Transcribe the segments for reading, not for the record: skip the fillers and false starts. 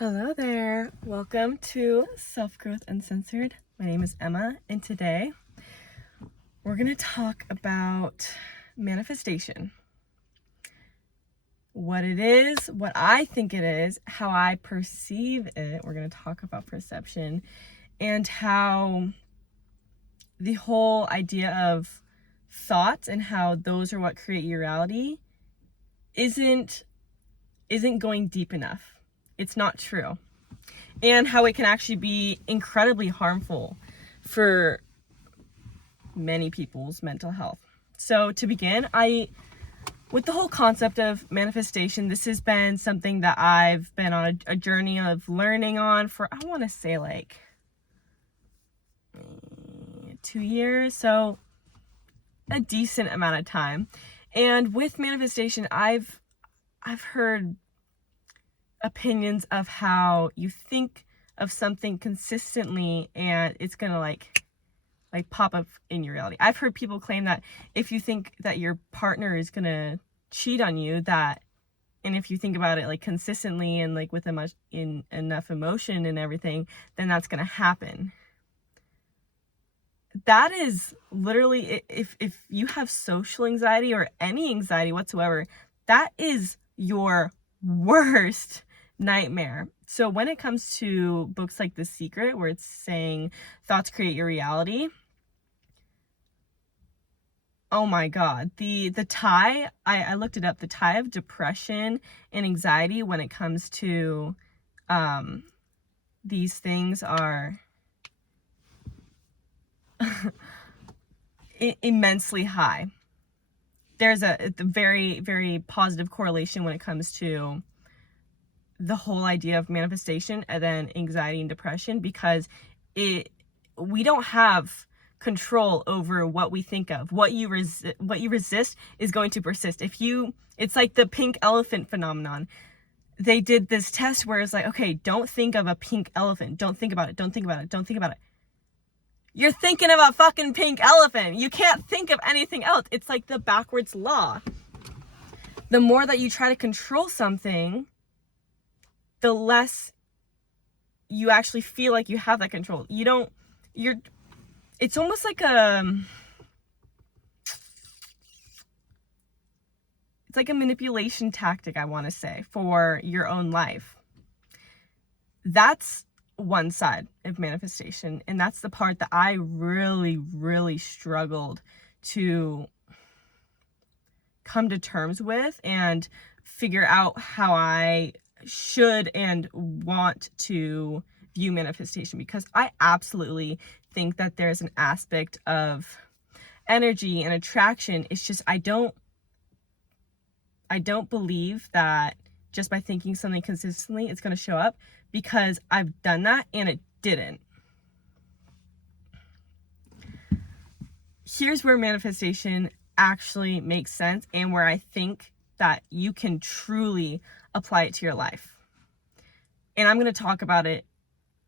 Hello there. Welcome to Self Growth Uncensored. My name is Emma, and today we're going to talk about manifestation. What it is, what I think it is, how I perceive it. We're going to talk about perception and how the whole idea of thoughts and how those are what create your reality isn't going deep enough. It's not true. And how it can actually be incredibly harmful for many people's mental health. So to begin, with the whole concept of manifestation, this has been something that I've been on a journey of learning on for, I want to say like 2 years, so a decent amount of time. And with manifestation, I've heard opinions of how you think of something consistently and it's gonna like pop up in your reality. I've heard people claim that if you think that your partner is gonna cheat on you, and if you think about it like consistently and like with enough emotion and everything, then that's gonna happen. That is literally, if you have social anxiety or any anxiety whatsoever, that is your worst nightmare. So when it comes to books like The Secret, where it's saying thoughts create your reality, oh my God, the tie, I looked it up, the tie of depression and anxiety when it comes to these things are immensely high. There's a very, very positive correlation when it comes to the whole idea of manifestation and then anxiety and depression, because we don't have control over what we think of. What you resist is going to persist. It's like the pink elephant phenomenon. They did this test where it's like, okay, don't think of a pink elephant. Don't think about it. Don't think about it. Don't think about it. You're thinking of a fucking pink elephant. You can't think of anything else. It's like the backwards law. The more that you try to control something, the less you actually feel like you have that control. It's almost like it's like a manipulation tactic, I want to say, for your own life. That's one side of manifestation, and that's the part that I really, really struggled to come to terms with and figure out how I should and want to view manifestation, because I absolutely think that there's an aspect of energy and attraction. It's just I don't believe that just by thinking something consistently it's going to show up, because I've done that and it didn't. Here's where manifestation actually makes sense and where I think that you can truly apply it to your life. And I'm going to talk about it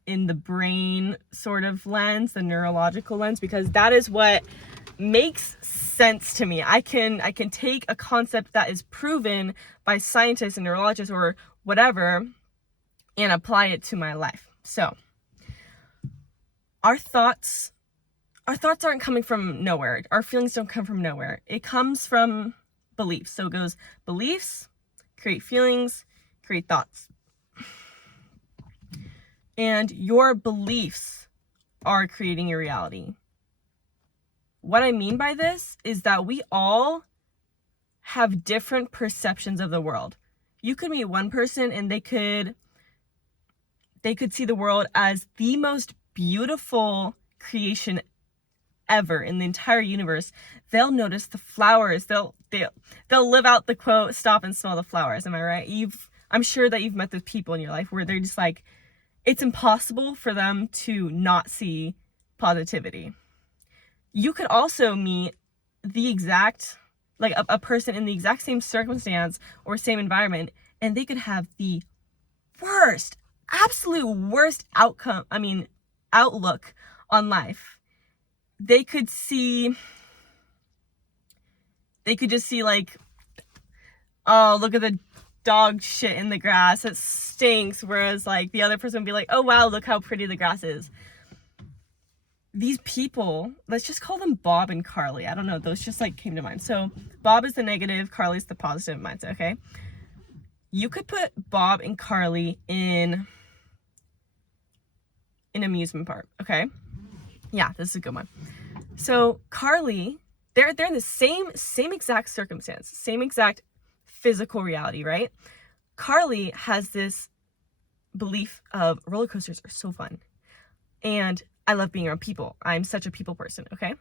in the brain sort of lens, the neurological lens, because that is what makes sense to me. I can take a concept that is proven by scientists and neurologists or whatever and apply it to my life. So our thoughts aren't coming from nowhere. Our feelings don't come from nowhere. It comes from beliefs. So it goes beliefs, create feelings, create thoughts. And your beliefs are creating your reality. What I mean by this is that we all have different perceptions of the world. You could meet one person and they could see the world as the most beautiful creation ever in the entire universe. They'll notice the flowers. They'll live out the quote, stop and smell the flowers. Am I right? I'm sure that you've met those people in your life where they're just like, it's impossible for them to not see positivity. You could also meet the exact, like a person in the exact same circumstance or same environment, and they could have the worst, absolute worst outlook on life. They could just see like, oh, look at the dog shit in the grass. It stinks. Whereas like the other person would be like, oh wow, look how pretty the grass is. These people, let's just call them Bob and Carly. I don't know, those just like came to mind. So Bob is the negative, Carly's the positive mindset, okay? You could put Bob and Carly in an amusement park, okay? Yeah, this is a good one. So Carly, they're in the same exact circumstance, same exact physical reality, right? Carly has this belief of roller coasters are so fun. And I love being around people. I'm such a people person, okay?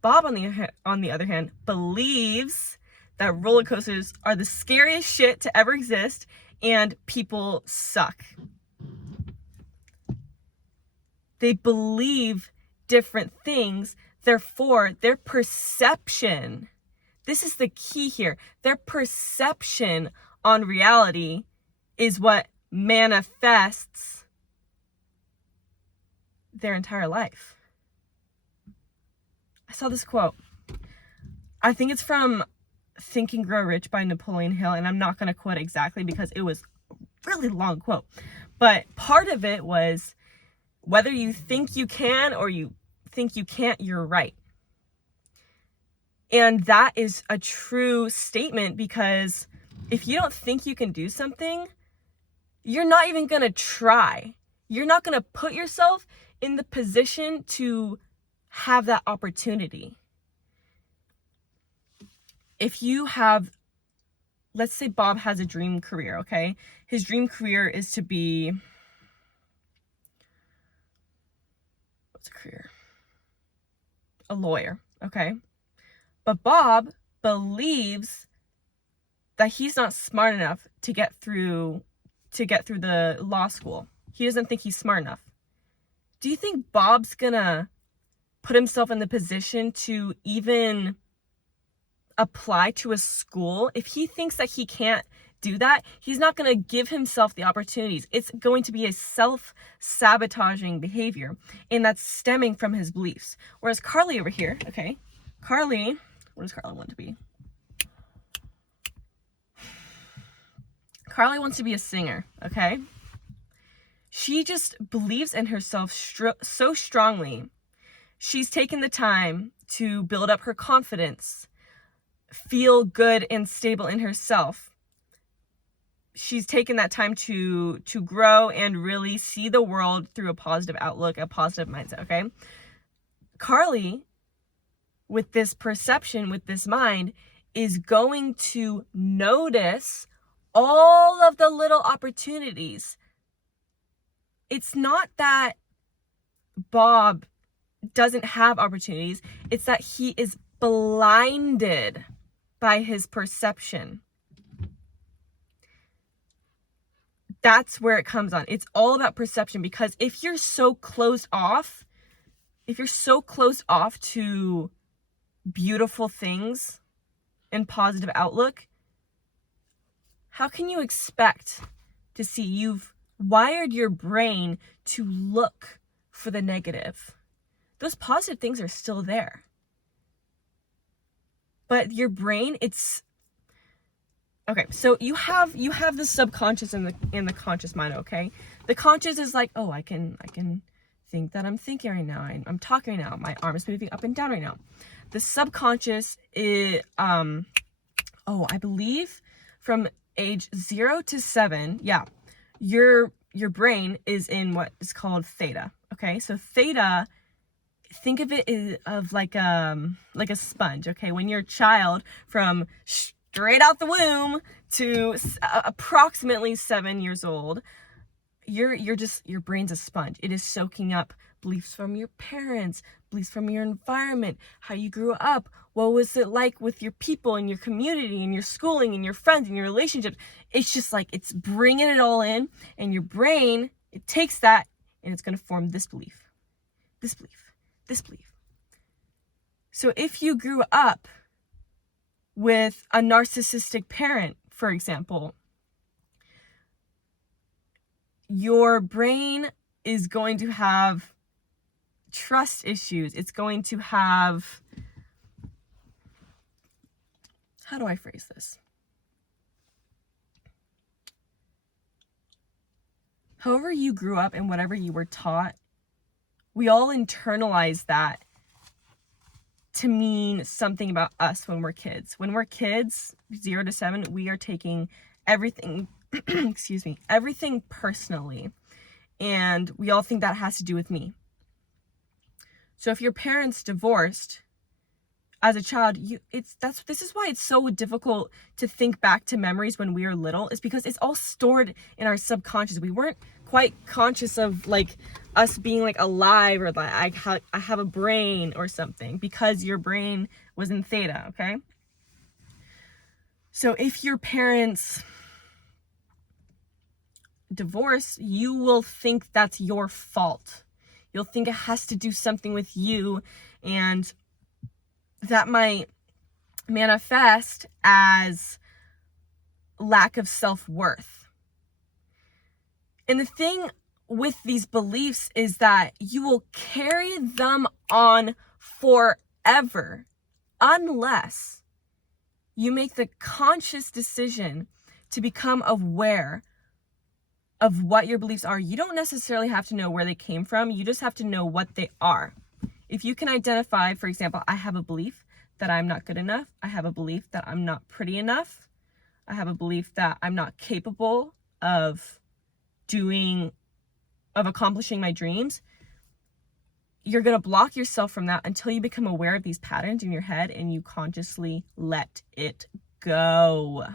Bob, on the other hand, believes that roller coasters are the scariest shit to ever exist and people suck. They believe different things, therefore their perception, this is the key here, their perception on reality is what manifests their entire life. I saw this quote. I think it's from Think and Grow Rich by Napoleon Hill, and I'm not going to quote exactly because it was a really long quote. But part of it was, whether you think you can or you think you can't, you're right. And that is a true statement, because if you don't think you can do something, you're not even going to try. You're not going to put yourself in the position to have that opportunity. If you have, let's say Bob has a dream career, okay? His dream career is to be, what's a career? A lawyer, okay? But Bob believes that he's not smart enough to get through the law school. He doesn't think he's smart enough. Do you think Bob's gonna put himself in the position to even apply to a school? If he thinks that he can't do that, he's not going to give himself the opportunities. It's going to be a self-sabotaging behavior, and that's stemming from his beliefs. Whereas Carly over here, okay, Carly, what does Carly want to be? Carly wants to be a singer, okay? She just believes in herself so strongly. She's taken the time to build up her confidence, feel good and stable in herself. She's taken that time to grow and really see the world through a positive outlook, a positive mindset, okay? Carly, with this perception, with this mind, is going to notice all of the little opportunities. It's not that Bob doesn't have opportunities, it's that he is blinded by his perception. That's where it comes on. It's all about perception, because if you're so closed off to beautiful things and positive outlook, how can you expect to see? You've wired your brain to look for the negative. Those positive things are still there. But your brain, it's okay, so you have the subconscious and the conscious mind, okay? The conscious is like, oh, I can think that I'm thinking right now. I'm talking right now. My arm is moving up and down right now. The subconscious is, I believe from age 0 to 7, yeah, your brain is in what is called theta, okay? So theta, think of it as like a sponge, okay? When you're a child, from straight out the womb to approximately 7 years old, your brain's a sponge. It is soaking up beliefs from your parents, beliefs from your environment, how you grew up, what was it like with your people and your community and your schooling and your friends and your relationships. It's just like, it's bringing it all in, and your brain, it takes that and it's going to form this belief, this belief, this belief. So if you grew up with a narcissistic parent, for example, your brain is going to have trust issues. It's going to have, how do I phrase this? however you grew up and whatever you were taught, we all internalize that to mean something about us when we're kids. When we're kids, 0 to 7, we are taking everything, everything personally. And we all think that has to do with me. So if your parents divorced as a child, this is why it's so difficult to think back to memories when we were little, is because it's all stored in our subconscious. We weren't quite conscious of like us being like alive, or like I have a brain or something, because your brain was in theta, okay? So if your parents divorce, you will think that's your fault. You'll think it has to do something with you, and that might manifest as lack of self-worth. And the thing with these beliefs is that you will carry them on forever unless you make the conscious decision to become aware of what your beliefs are. You don't necessarily have to know where they came from. You just have to know what they are. If you can identify, for example, I have a belief that I'm not good enough. I have a belief that I'm not pretty enough. I have a belief that I'm not capable of accomplishing my dreams. You're going to block yourself from that until you become aware of these patterns in your head and you consciously let it go.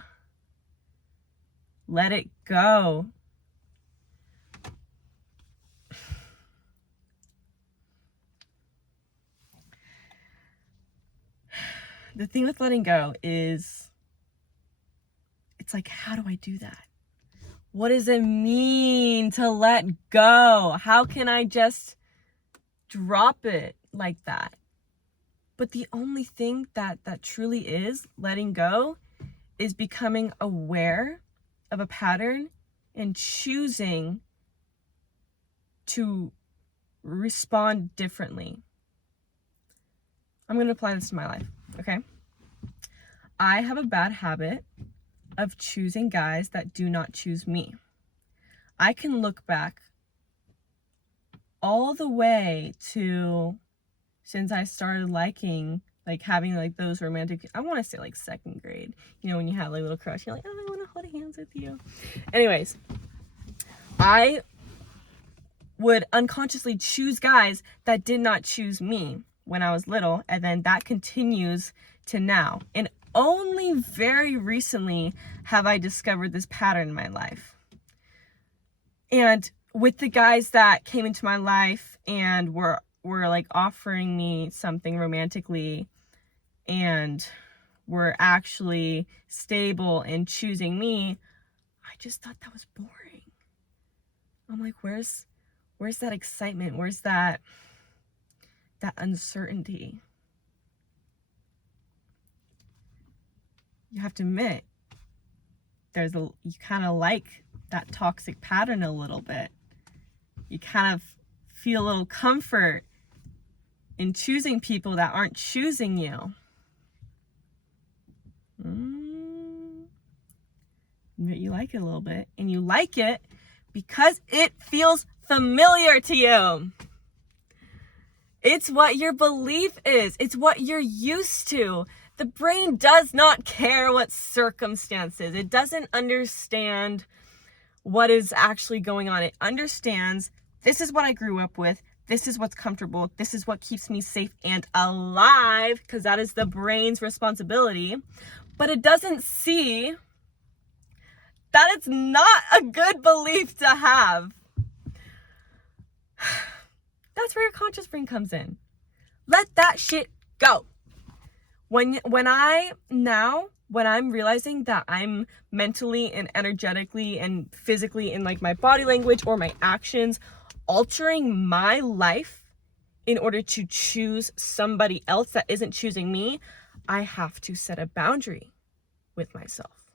Let it go. The thing with letting go is, it's like, how do I do that? What does it mean to let go? How can I just drop it like that? But the only thing that truly is letting go is becoming aware of a pattern and choosing to respond differently. I'm going to apply this to my life, okay? I have a bad habit of choosing guys that do not choose me. I can look back all the way to since I started liking, like having like those romantic, I want to say like 2nd grade, you know, when you have like a little crush, you're like, oh, I want to hold hands with you. Anyways, I would unconsciously choose guys that did not choose me when I was little, and then that continues to now. And only very recently have I discovered this pattern in my life. And with the guys that came into my life and were like offering me something romantically and were actually stable and choosing me, I just thought that was boring. I'm like, where's that excitement? Where's that uncertainty? You have to admit, you kind of like that toxic pattern a little bit. You kind of feel a little comfort in choosing people that aren't choosing you. But you like it a little bit, and you like it because it feels familiar to you. It's what your belief is. It's what you're used to. The brain does not care what circumstances. It doesn't understand what is actually going on. It understands, this is what I grew up with. This is what's comfortable. This is what keeps me safe and alive, because that is the brain's responsibility. But it doesn't see that it's not a good belief to have. That's where your conscious brain comes in. Let that shit go. When I'm realizing that I'm mentally and energetically and physically in like my body language or my actions altering my life in order to choose somebody else that isn't choosing me, I have to set a boundary with myself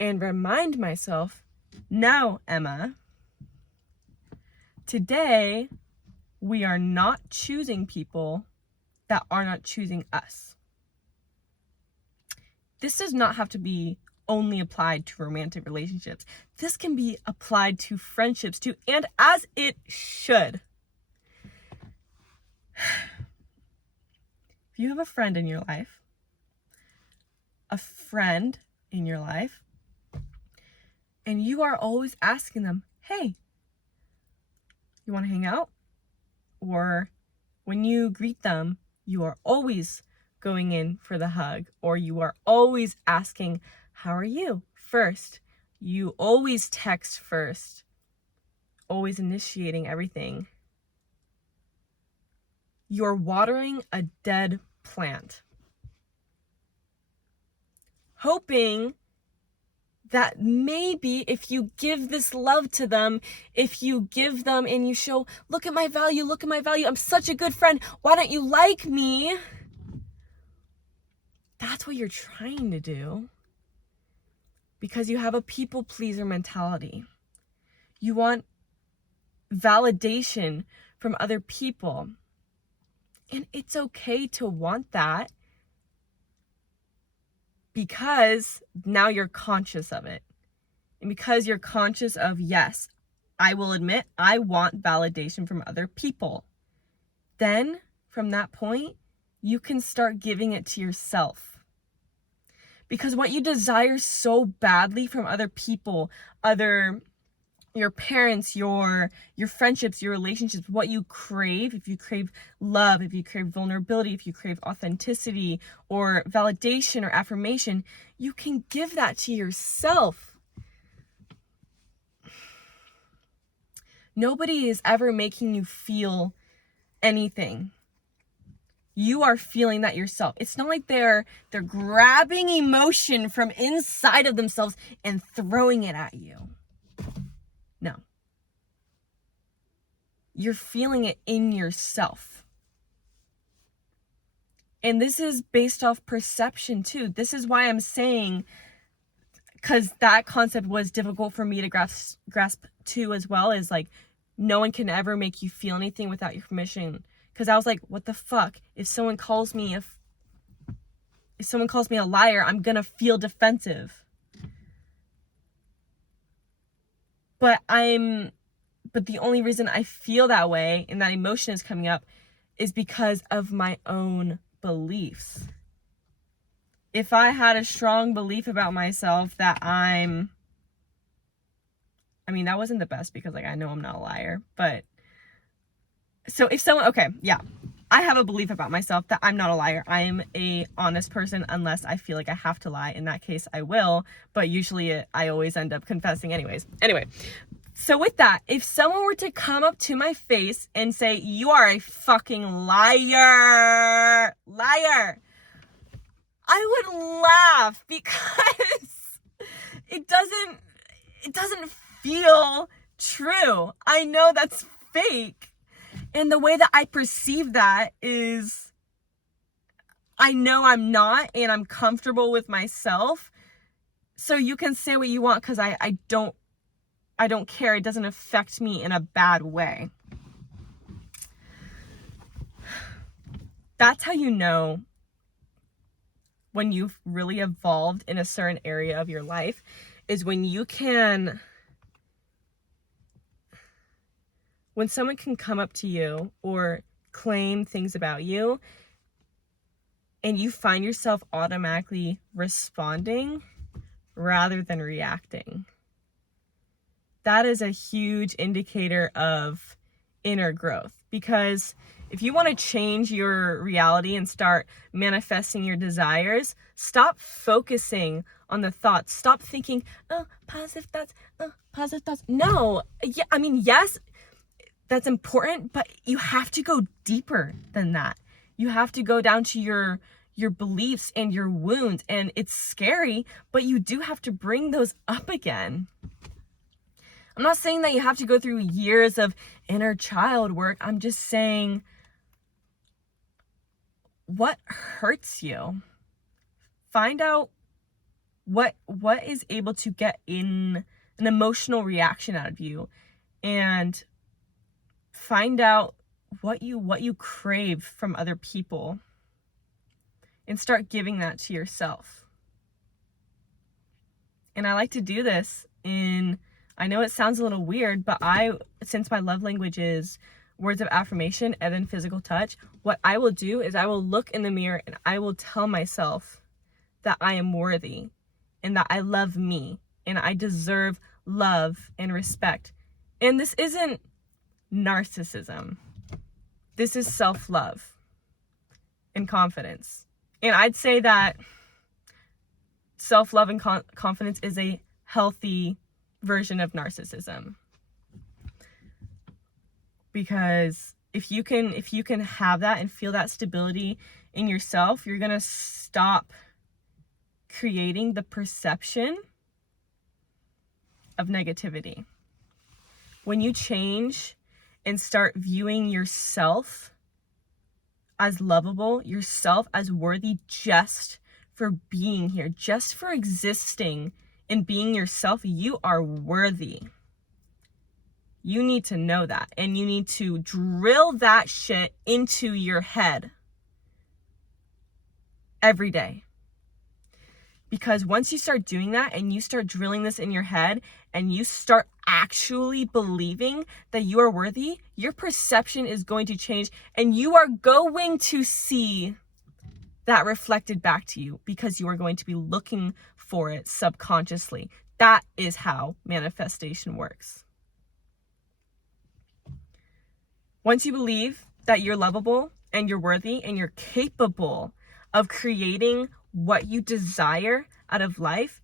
and remind myself, no, Emma, today we are not choosing people that are not choosing us. This does not have to be only applied to romantic relationships. This can be applied to friendships too, and as it should. If you have a friend in your life, and you are always asking them, hey, you want to hang out? Or when you greet them, you are always going in for the hug, or you are always asking, how are you? First. You always text first, always initiating everything. You're watering a dead plant, hoping that maybe if you give this love to them, if you give them and you show, look at my value, I'm such a good friend, why don't you like me? That's what you're trying to do, because you have a people pleaser mentality. You want validation from other people. And it's okay to want that, because now you're conscious of it. And because you're conscious of, yes, I will admit I want validation from other people. Then from that point, you can start giving it to yourself. Because what you desire so badly from other people, your parents, your friendships, your relationships, what you crave, if you crave love, if you crave vulnerability, if you crave authenticity or validation or affirmation, you can give that to yourself. Nobody is ever making you feel anything. You are feeling that yourself. It's not like they're grabbing emotion from inside of themselves and throwing it at you. No. You're feeling it in yourself. And this is based off perception too. This is why I'm saying, because that concept was difficult for me to grasp too, as well, as like, no one can ever make you feel anything without your permission. Because I was like, what the fuck? If someone calls me a liar, I'm gonna feel defensive. But the only reason I feel that way and that emotion is coming up is because of my own beliefs. If I had a strong belief about myself that that wasn't the best, because like I know I'm not a liar, but so if someone, okay, yeah, I have a belief about myself that I'm not a liar. I am a honest person unless I feel like I have to lie. In that case, I will, but usually I always end up confessing anyways. Anyway, so with that, if someone were to come up to my face and say, you are a fucking liar, I would laugh, because it doesn't feel true. I know that's fake. And the way that I perceive that is, I know I'm not, and I'm comfortable with myself. So you can say what you want, because I don't care. It doesn't affect me in a bad way. That's how you know when you've really evolved in a certain area of your life, is when someone can come up to you or claim things about you, and you find yourself automatically responding rather than reacting. That is a huge indicator of inner growth, because if you want to change your reality and start manifesting your desires, stop focusing on the thoughts. Stop thinking, oh, positive thoughts. No, yeah, yes, that's important, but you have to go deeper than that. You have to go down to your beliefs and your wounds, and it's scary, but you do have to bring those up again. I'm not saying that you have to go through years of inner child work. I'm just saying, what hurts you? Find out what is able to get in an emotional reaction out of you, and find out what you crave from other people, and start giving that to yourself. And I like to do this I know it sounds a little weird, but since my love language is words of affirmation and then physical touch, what I will do is I will look in the mirror and I will tell myself that I am worthy and that I love me and I deserve love and respect. And this isn't narcissism. This is self-love and confidence. And I'd say that self-love and confidence is a healthy version of narcissism. Because if you can have that and feel that stability in yourself, you're going to stop creating the perception of negativity. When you change and start viewing yourself as lovable, yourself as worthy just for being here, just for existing and being yourself, you are worthy. You need to know that, and you need to drill that shit into your head every day. Because once you start doing that and you start drilling this in your head and you start actually believing that you are worthy, your perception is going to change and you are going to see that reflected back to you because you are going to be looking for it subconsciously. That is how manifestation works. Once you believe that you're lovable and you're worthy and you're capable of creating what you desire out of life,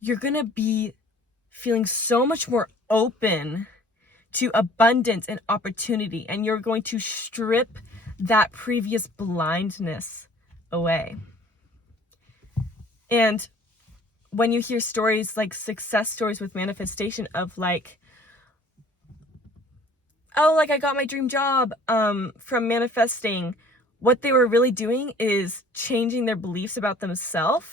you're going to be feeling so much more open to abundance and opportunity, and you're going to strip that previous blindness away. And when you hear stories like success stories with manifestation of like, oh, like I got my dream job from manifesting, what they were really doing is changing their beliefs about themselves.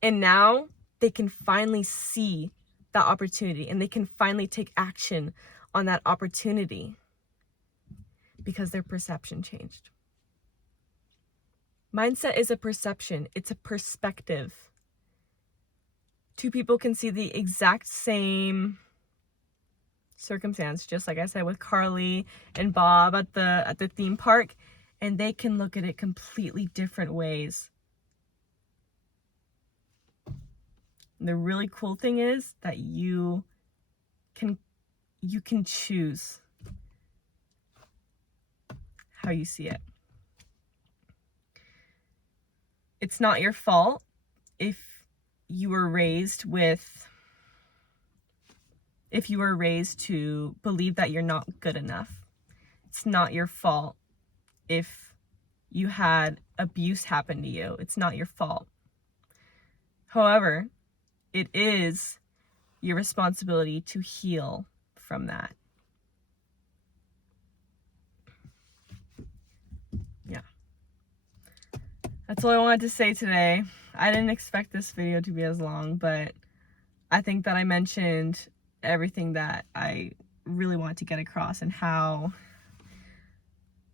And now they can finally see that opportunity and they can finally take action on that opportunity because their perception changed. Mindset is a perception. It's a perspective. Two people can see the exact same circumstance, just like I said with Carly and Bob at the theme park, and they can look at it completely different ways. And the really cool thing is that you can choose how you see it. It's not your fault if you were raised to believe that you're not good enough. It's not your fault if you had abuse happen to you. It's not your fault. However, it is your responsibility to heal from that. Yeah. That's all I wanted to say today. I didn't expect this video to be as long, but I think that I mentioned everything that I really want to get across and how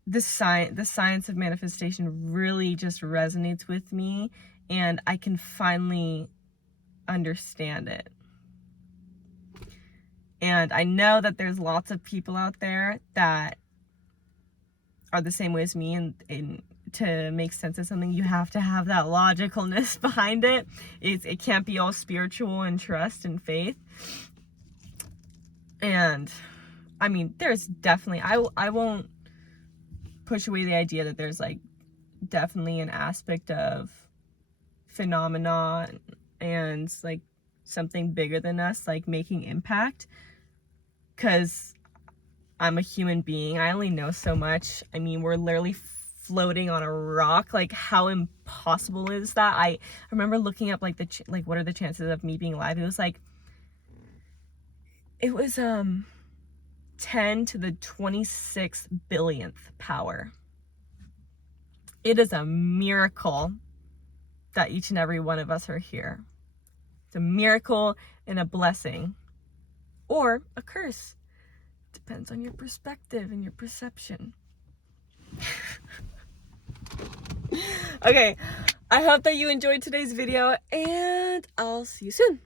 the science of manifestation really just resonates with me, and I can finally understand it. And I know that there's lots of people out there that are the same way as me, and to make sense of something, you have to have that logicalness behind it. It can't be all spiritual and trust and faith. And I mean, there's definitely, I won't push away the idea that there's like definitely an aspect of phenomena and like something bigger than us, like making impact, because I'm a human being. I only know so much. I mean, we're literally floating on a rock. Like, how impossible is that? I remember looking up like what are the chances of me being alive? It was 10 to the 26 billionth power. It is a miracle that each and every one of us are here. It's a miracle and a blessing, or a curse. Depends on your perspective and your perception. Okay, I hope that you enjoyed today's video, and I'll see you soon.